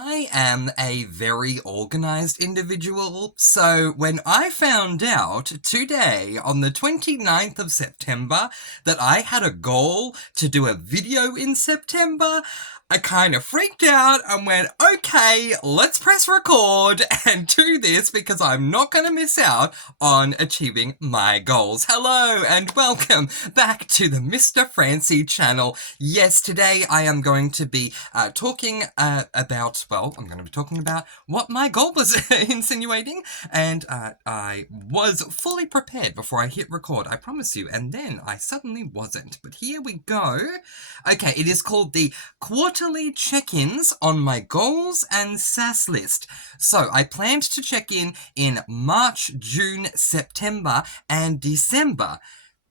I am a very organized individual, so when I found out today on the 29th of September that I had a goal to do a video in September, I kind of freaked out and went, okay, let's press record and do this because I'm not going to miss out on achieving my goals. Hello and welcome back to the Mr. Francie channel. Yes, today I am going to be talking about what my goal was insinuating, and I was fully prepared before I hit record, I promise you, and then I suddenly wasn't. But here we go. Okay, it is called the Quarterly Check-ins on my goals and SAS list. So I planned to check in March, June, September, and December.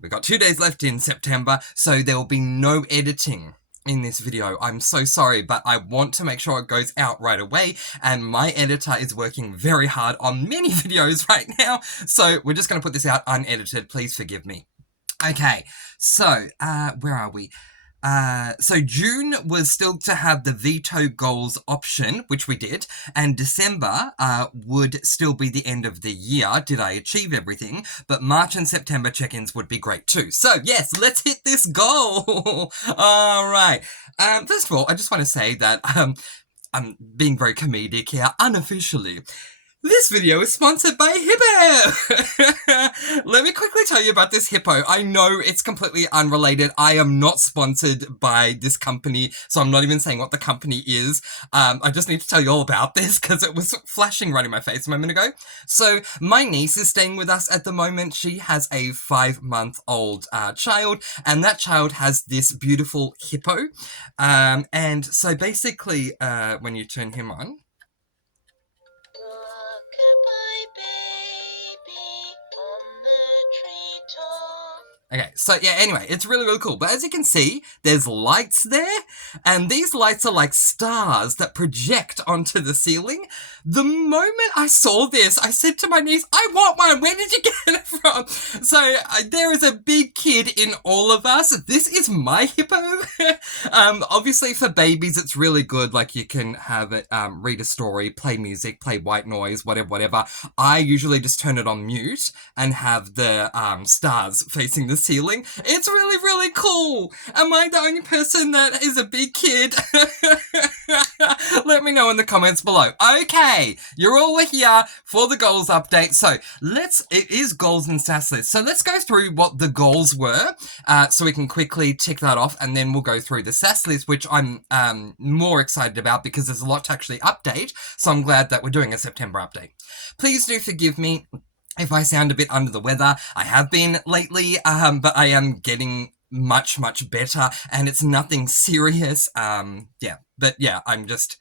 We've got 2 days left in September, so there will be no editing in this video. I'm so sorry, but I want to make sure it goes out right away, and my editor is working very hard on many videos right now, so we're just going to put this out unedited. Please forgive me. Okay, so, where are we? So June was still to have the veto goals option, which we did, and December would still be the end of the year, did I achieve everything, but March and September check-ins would be great too. So yes, let's hit this goal! Alright, first of all, I just want to say that I'm being very comedic here, unofficially. This video is sponsored by Hippo! Let me quickly tell you about this Hippo. I know it's completely unrelated. I am not sponsored by this company, so I'm not even saying what the company is. I just need to tell you all about this because it was flashing right in my face a moment ago. So, my niece is staying with us at the moment. She has a 5-month-old child, and that child has this beautiful hippo. And so basically, when you turn him on, okay, so yeah, anyway, it's really, really cool. But as you can see, there's lights there, and these lights are like stars that project onto the ceiling. The moment I saw this, I said to my niece, I want one! Where did you get it from? So, there is a big kid in all of us. This is my hippo. Obviously for babies, it's really good. Like, you can have it read a story, play music, play white noise, whatever. I usually just turn it on mute and have the stars facing the ceiling. It's really, really cool. Am I the only person that is a big kid? Let me know in the comments below. Okay, you're all here for the goals update. So it is goals and SAS list. So let's go through what the goals were, so we can quickly tick that off, and then we'll go through the SAS list, which I'm more excited about because there's a lot to actually update. So I'm glad that we're doing a September update. Please do forgive me if I sound a bit under the weather. I have been lately, but I am getting much, much better, and it's nothing serious. Yeah, I'm just,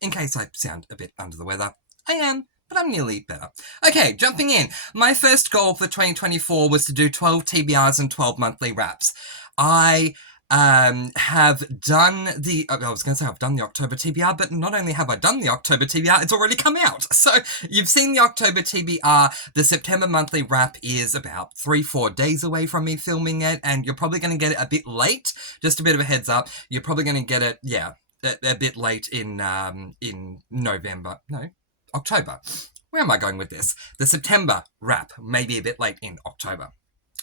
in case I sound a bit under the weather, I am, but I'm nearly better. Okay, jumping in. My first goal for 2024 was to do 12 TBRs and 12 monthly wraps. I have done the, I was going to say I've done the October TBR, but not only have I done the October TBR, it's already come out. So you've seen the October TBR. The September monthly wrap is about 3-4 days away from me filming it, and you're probably going to get it a bit late. Just a bit of a heads up. You're probably going to get it, yeah, a bit late in November. No, October. Where am I going with this? The September wrap, maybe a bit late in October.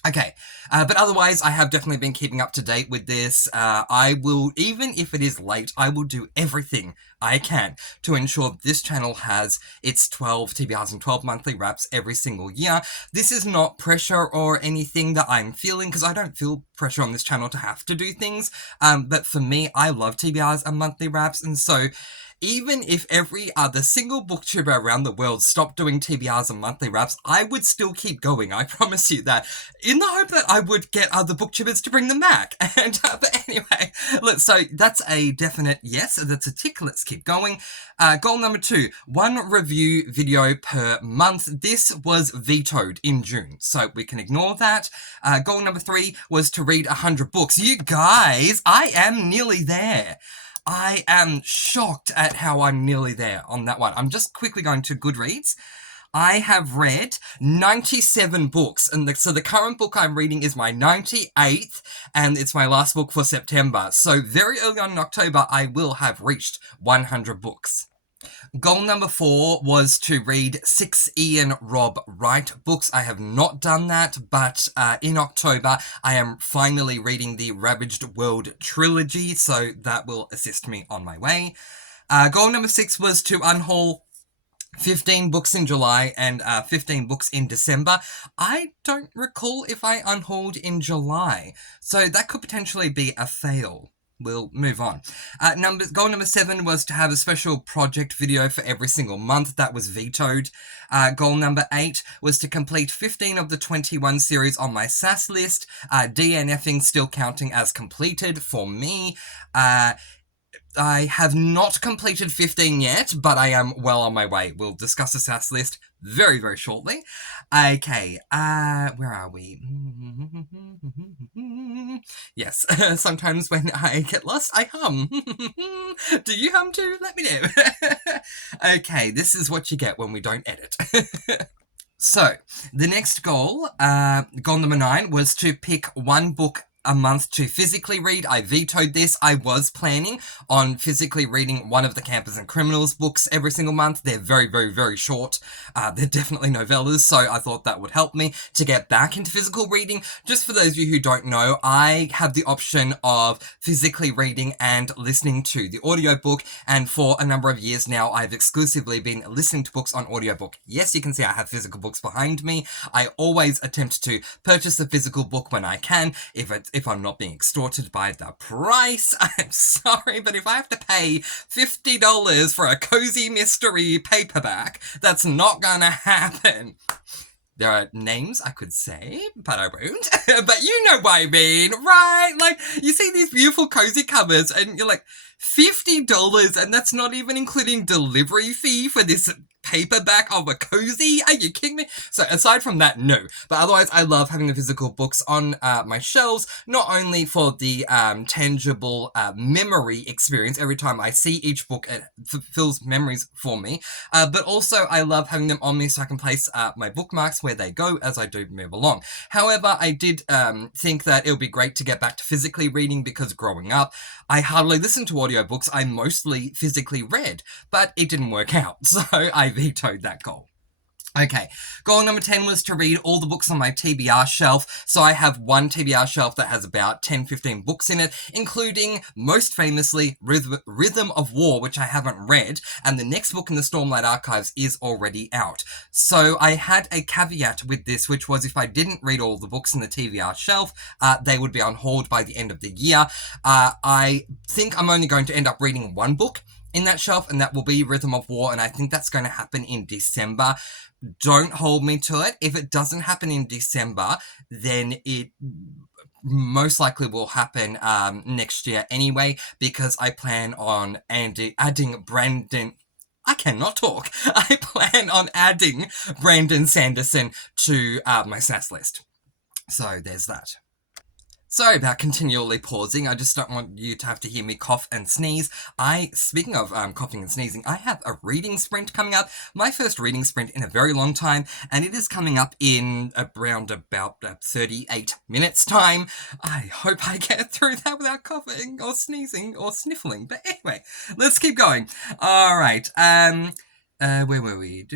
Okay, but otherwise, I have definitely been keeping up to date with this. I will, even if it is late, I will do everything I can to ensure this channel has its 12 TBRs and 12 monthly wraps every single year. This is not pressure or anything that I'm feeling, because I don't feel pressure on this channel to have to do things. But for me, I love TBRs and monthly wraps, and so even if every other single booktuber around the world stopped doing TBRs and monthly wraps, I would still keep going, I promise you that, in the hope that I would get other booktubers to bring them back. And, but anyway, so that's a definite yes, that's a tick, let's keep going. Goal number 2, 1 review video per month. This was vetoed in June, so we can ignore that. Goal number 3 was to read 100 books. You guys, I am nearly there. I am shocked at how I'm nearly there on that one. I'm just quickly going to Goodreads. I have read 97 books, and so the current book I'm reading is my 98th, and it's my last book for September. So very early on in October, I will have reached 100 books. Goal number 4 was to read 6 Ian Robb Wright books. I have not done that, but in October I am finally reading the Ravaged World trilogy, so that will assist me on my way. Goal number 6 was to unhaul 15 books in July and 15 books in December. I don't recall if I unhauled in July, so that could potentially be a fail. We'll move on. Goal number 7 was to have a special project video for every single month. That was vetoed. Goal number 8 was to complete 15 of the 21 series on my SAS list. DNFing still counting as completed for me. I have not completed 15 yet, but I am well on my way. We'll discuss the SAS list very, very shortly. Okay, where are we? Yes, sometimes when I get lost, I hum. Do you hum too? Let me know. Okay, this is what you get when we don't edit. So, the next goal, goal number 9, was to pick one book a month to physically read. I vetoed this. I was planning on physically reading one of the Campers and Criminals books every single month. They're very, very, very short. They're definitely novellas, so I thought that would help me to get back into physical reading. Just for those of you who don't know, I have the option of physically reading and listening to the audiobook, and for a number of years now, I've exclusively been listening to books on audiobook. Yes, you can see I have physical books behind me. I always attempt to purchase the physical book when I can, if I'm not being extorted by the price. I'm sorry, but if I have to pay $50 for a cozy mystery paperback, that's not gonna happen. There are names I could say, but I won't. But you know what I mean, right? Like, you see these beautiful cozy covers and you're like, $50, and that's not even including delivery fee for this paperback of a cozy? Are you kidding me? So aside from that, no. But otherwise, I love having the physical books on my shelves, not only for the tangible memory experience. Every time I see each book, it fulfills memories for me, but also I love having them on me so I can place my bookmarks where they go as I do move along. However, I did think that it would be great to get back to physically reading, because growing up, I hardly listened to audiobooks. I mostly physically read, but it didn't work out, so I vetoed that goal. Okay, goal number 10 was to read all the books on my TBR shelf. So I have one TBR shelf that has about 10-15 books in it, including, most famously, Rhythm of War, which I haven't read, and the next book in the Stormlight Archives is already out. So I had a caveat with this, which was if I didn't read all the books in the TBR shelf, they would be unhauled by the end of the year. I think I'm only going to end up reading one book in that shelf, and that will be Rhythm of War, and I think that's going to happen in December. Don't hold me to it. If it doesn't happen in December, then it most likely will happen next year anyway, because I plan on adding Brandon... I cannot talk. I plan on adding Brandon Sanderson to my SAS list. So there's that. Sorry about continually pausing. I just don't want you to have to hear me cough and sneeze. Speaking of coughing and sneezing, I have a reading sprint coming up. My first reading sprint in a very long time, and it is coming up in around about 38 minutes time. I hope I get through that without coughing or sneezing or sniffling. But anyway, let's keep going. All right. Where were we?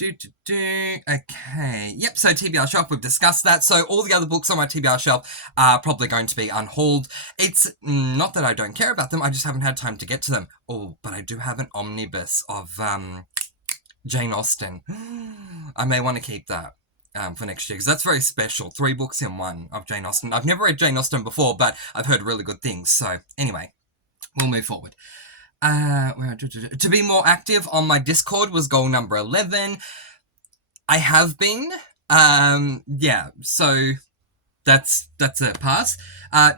Okay. Yep, so TBR shelf, we've discussed that. So all the other books on my TBR shelf are probably going to be unhauled. It's not that I don't care about them, I just haven't had time to get to them. Oh, but I do have an omnibus of Jane Austen. I may want to keep that for next year, because that's very special. 3 books in one of Jane Austen. I've never read Jane Austen before, but I've heard really good things. So anyway, we'll move forward. To be more active on my Discord was goal number 11. I have been. Yeah, so that's a pass.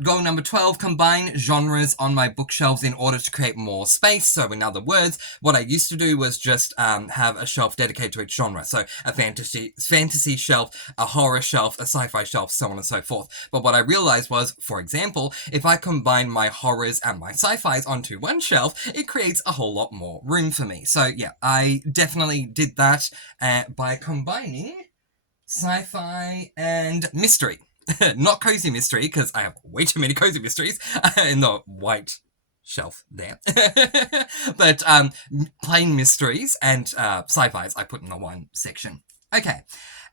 Goal number 12, combine genres on my bookshelves in order to create more space. So in other words, what I used to do was just have a shelf dedicated to each genre. So a fantasy shelf, a horror shelf, a sci-fi shelf, so on and so forth. But what I realized was, for example, if I combine my horrors and my sci-fis onto one shelf, it creates a whole lot more room for me. So yeah, I definitely did that by combining sci-fi and mystery. Not cozy mystery, because I have way too many cozy mysteries in the white shelf there. But plain mysteries and sci-fis I put in the one section. Okay.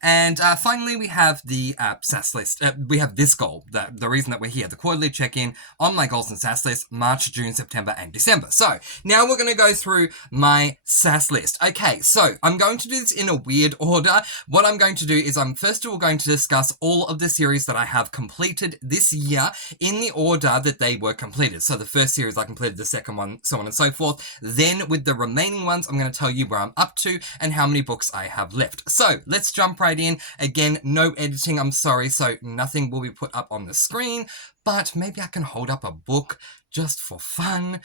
And finally, we have the SAS list. We have this goal, the reason that we're here, the quarterly check-in on my goals and SAS list, March, June, September, and December. So now we're going to go through my SAS list. Okay, so I'm going to do this in a weird order. What I'm going to do is I'm first of all going to discuss all of the series that I have completed this year in the order that they were completed. So the first series I completed, the second one, so on and so forth. Then with the remaining ones, I'm going to tell you where I'm up to and how many books I have left. So let's jump right in. Again, no editing, I'm sorry, so nothing will be put up on the screen, but maybe I can hold up a book just for fun.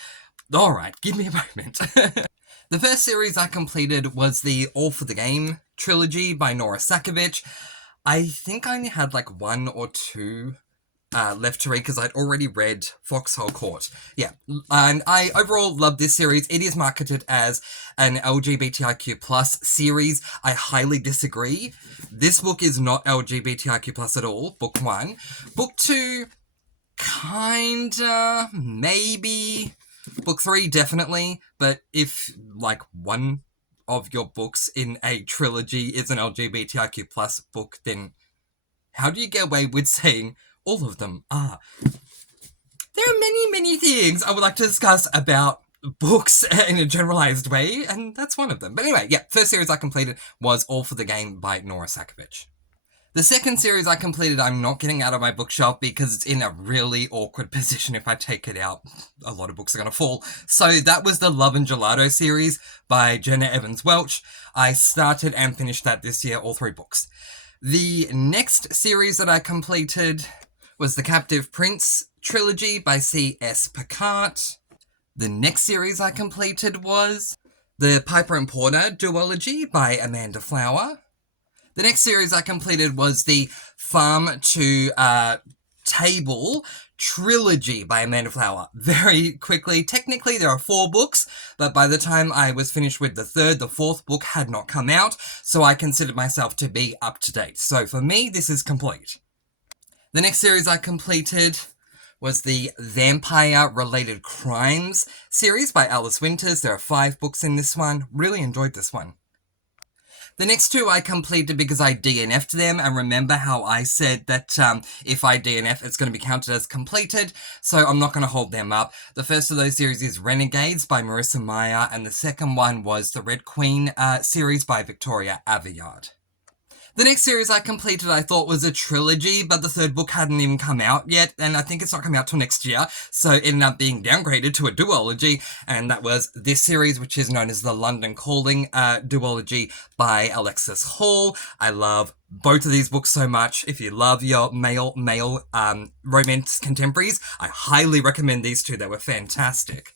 Alright, give me a moment. The first series I completed was the All for the Game trilogy by Nora Sakavic. I think I only had like one or two left to read because I'd already read Foxhole Court. Yeah, and I overall love this series. It is marketed as an LGBTIQ plus series. I highly disagree. This book is not LGBTIQ plus at all, book 1. Book 2, kinda, maybe. Book 3, definitely. But if, like, one of your books in a trilogy is an LGBTIQ plus book, then how do you get away with saying all of them are? There are many things I would like to discuss about books in a generalized way, and that's one of them. But anyway, yeah, first series I completed was All for the Game by Nora Sakavic. The second series I completed, I'm not getting out of my bookshelf because it's in a really awkward position. If I take it out, a lot of books are going to fall. So that was the Love and Gelato series by Jenna Evans Welch. I started and finished that this year, all 3 books. The next series that I completed was the Captive Prince trilogy by C.S. Picard. The next series I completed was the Piper and Porter duology by Amanda Flower. The next series I completed was the Farm to Table trilogy by Amanda Flower. Very quickly, technically there are 4 books, but by the time I was finished with the third, the 4th book had not come out, so I considered myself to be up to date. So for me, this is complete. The next series I completed was the Vampire-Related Crimes series by Alice Winters. There are 5 books in this one. Really enjoyed this one. The next 2 I completed because I DNF'd them, and remember how I said that if I DNF, it's going to be counted as completed, so I'm not going to hold them up. The first of those series is Renegades by Marissa Meyer, and the second one was the Red Queen series by Victoria Aveyard. The next series I completed I thought was a trilogy, but the 3rd book hadn't even come out yet, and I think it's not coming out till next year, so it ended up being downgraded to a duology, and that was this series, which is known as the London Calling duology by Alexis Hall. I love both of these books so much. If you love your male romance contemporaries, I highly recommend these 2. They were fantastic.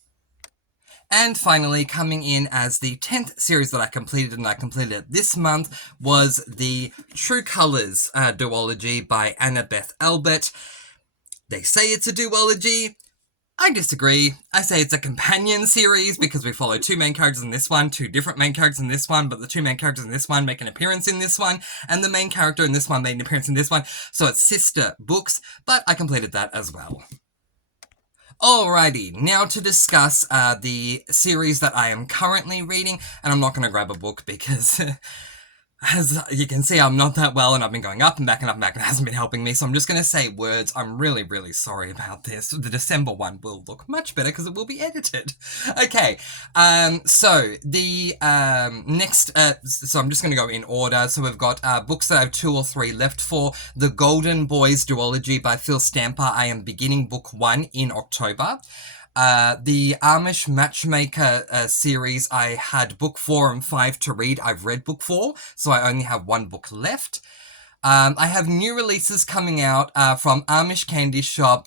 And finally, coming in as the 10th series that I completed, and I completed it this month, was the True Colours duology by Annabeth Albert. They say it's a duology. I disagree. I say it's a companion series because we follow 2 main characters in this one, 2 different main characters in this one, but the 2 main characters in this one make an appearance in this one, and the main character in this one made an appearance in this one, so it's sister books, but I completed that as well. Alrighty, now to discuss the series that I am currently reading, and I'm not going to grab a book because, as you can see, I'm not that well, and I've been going up and back and up and back, and it hasn't been helping me, so I'm just going to say words. I'm really sorry about this. The December one will look much better because it will be edited. Okay, so the next, so I'm just going to go in order. So we've got books that I have 2 or 3 left for. The Golden Boys duology by Phil Stamper. I am beginning book 1 in October. The Amish Matchmaker series, I had book 4 and 5 to read. I've read book 4, so I only have 1 book left. I have new releases coming out from Amish Candy Shop,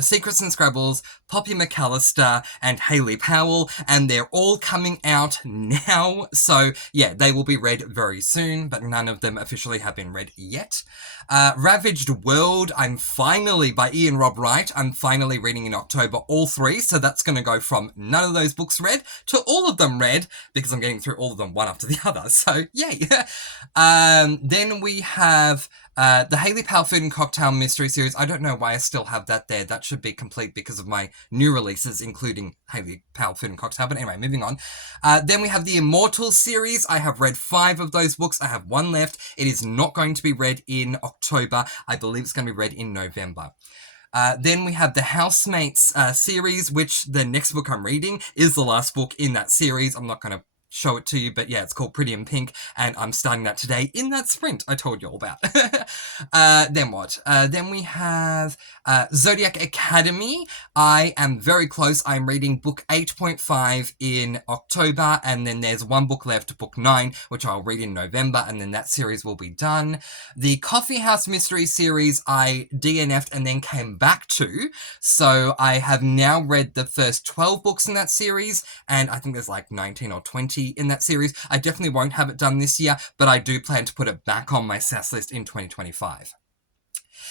Secrets and Scrabbles, Poppy McAllister, and Hayley Powell, and they're all coming out now, so yeah, they will be read very soon, but none of them officially have been read yet. Ravaged World, by Ian Rob Wright, I'm finally reading in October, all 3, so that's going to go from none of those books read to all of them read, because I'm getting through all of them one after the other, so yay! Then we have The Haley Powell Food and Cocktail Mystery Series, I don't know why I still have that there. That should be complete because of my new releases, including Haley Powell Food and Cocktail. But anyway, moving on. Then we have the Immortal series. I have read 5 of those books. I have 1 left. It is not going to be read in October. I believe it's going to be read in November. Then we have the Housemates series, which the next book I'm reading is the last book in that series. I'm not going to show it to you, but yeah, it's called Pretty in Pink, and I'm starting that today in that sprint I told you all about. Then what? Then we have Zodiac Academy. I am very close. I'm reading book 8.5 in October, and then there's 1 book left, book 9, which I'll read in November, and then that series will be done. The Coffee House Mystery series I DNF'd and then came back to, so I have now read the first 12 books in that series, and I think there's like 19 or 20 in that series. I definitely won't have it done this year, but I do plan to put it back on my SAS list in 2025.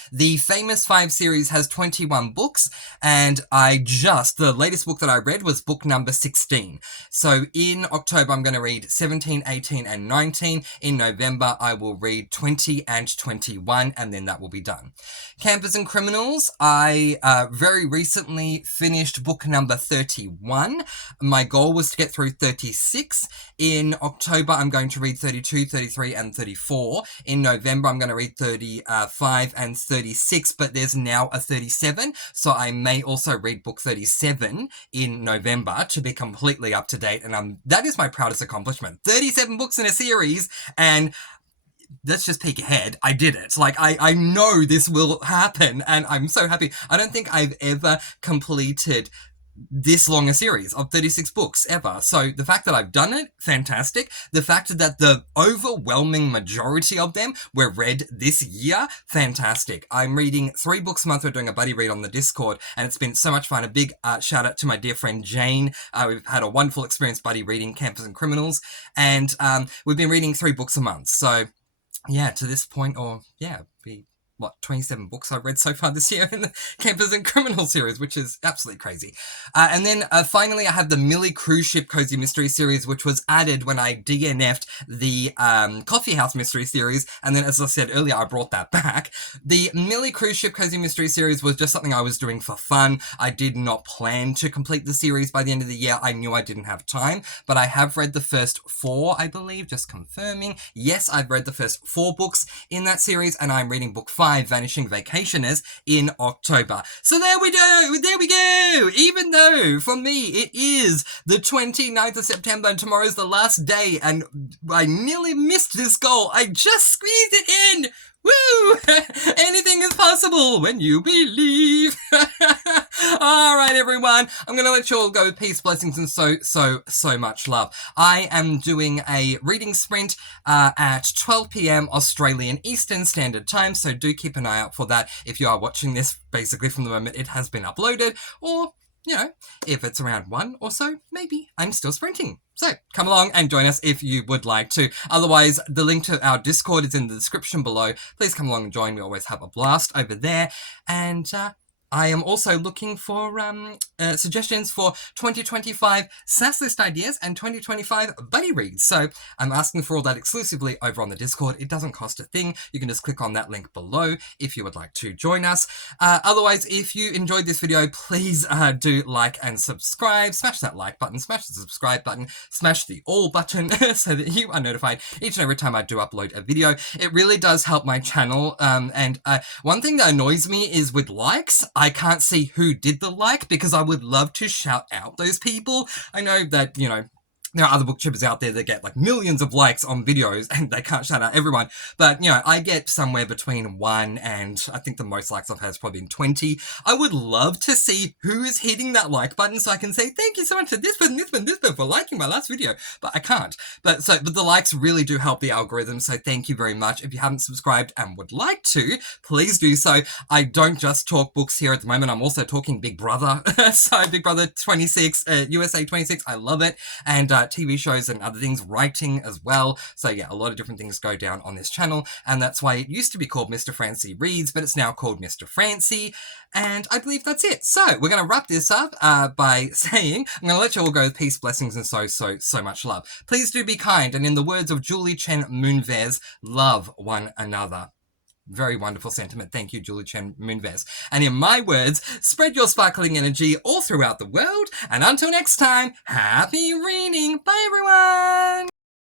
The Famous 5 series has 21 books, and the latest book that I read was book number 16. So in October, I'm going to read 17, 18, and 19. In November, I will read 20 and 21, and then that will be done. Campers and Criminals, I very recently finished book number 31. My goal was to get through 36. In October, I'm going to read 32, 33, and 34. In November, I'm going to read 35 and 36, but there's now a 37, so I may also read book 37 in November to be completely up to date, and that is my proudest accomplishment. 37 books in a series, and let's just peek ahead. I did it. Like, I know this will happen, and I'm so happy. I don't think I've ever completed this long a series of 36 books ever. So the fact that I've done it, fantastic. The fact that the overwhelming majority of them were read this year, fantastic. I'm reading 3 books a month. We're doing a buddy read on the Discord, and it's been so much fun. A big shout out to my dear friend Jane. We've had a wonderful experience buddy reading Campers and Criminals, and we've been reading 3 books a month. So yeah, to this point, 27 books I've read so far this year in the Campers and Criminal series, which is absolutely crazy. And then finally, I have the Millie Cruise Ship Cozy Mystery series, which was added when I DNF'd the Coffee House Mystery series. And then, as I said earlier, I brought that back. The Millie Cruise Ship Cozy Mystery series was just something I was doing for fun. I did not plan to complete the series by the end of the year. I knew I didn't have time, but I have read the first 4, I believe, just confirming. Yes, I've read the first 4 books in that series, and I'm reading book 5, Vanishing Vacationers, in October. So there we go! Even though, for me, it is the 29th of September and tomorrow's the last day, and I nearly missed this goal, I just squeezed it in! Woo! Anything is possible when you believe. Alright, everyone. I'm going to let you all go with peace, blessings, and so much love. I am doing a reading sprint at 12 p.m. Australian Eastern Standard Time, so do keep an eye out for that if you are watching this basically from the moment it has been uploaded, or, you know, if it's around 1 or so, maybe I'm still sprinting. So come along and join us if you would like to. Otherwise, the link to our Discord is in the description below. Please come along and join. We always have a blast over there. And I am also looking for suggestions for 2025 SAS list ideas and 2025 buddy reads. So I'm asking for all that exclusively over on the Discord. It doesn't cost a thing. You can just click on that link below if you would like to join us. Otherwise, if you enjoyed this video, please do like and subscribe. Smash that like button, smash the subscribe button, smash the all button so that you are notified each and every time I do upload a video. It really does help my channel. And one thing that annoys me is with likes, I can't see who did the like, because I would love to shout out those people. I know that, you know, there are other booktubers out there that get like millions of likes on videos and they can't shout out everyone. But, you know, I get somewhere between 1 and I think the most likes I've had has probably been 20. I would love to see who is hitting that like button so I can say thank you so much to this person for liking my last video. But I can't. But the likes really do help the algorithm. So thank you very much. If you haven't subscribed and would like to, please do so. I don't just talk books here at the moment. I'm also talking Big Brother. So Big Brother 26, USA 26. I love it. And TV shows and other things, writing as well. So yeah, a lot of different things go down on this channel, and that's why it used to be called Mr. Francie Reads, but it's now called Mr. Francie, and I believe that's it. So we're going to wrap this up by saying, I'm going to let you all go with peace, blessings, and so much love. Please do be kind, and in the words of Julie Chen Moonves, love one another. Very wonderful sentiment. Thank you, Julie Chen Moonves. And in my words, spread your sparkling energy all throughout the world. And until next time, happy reading!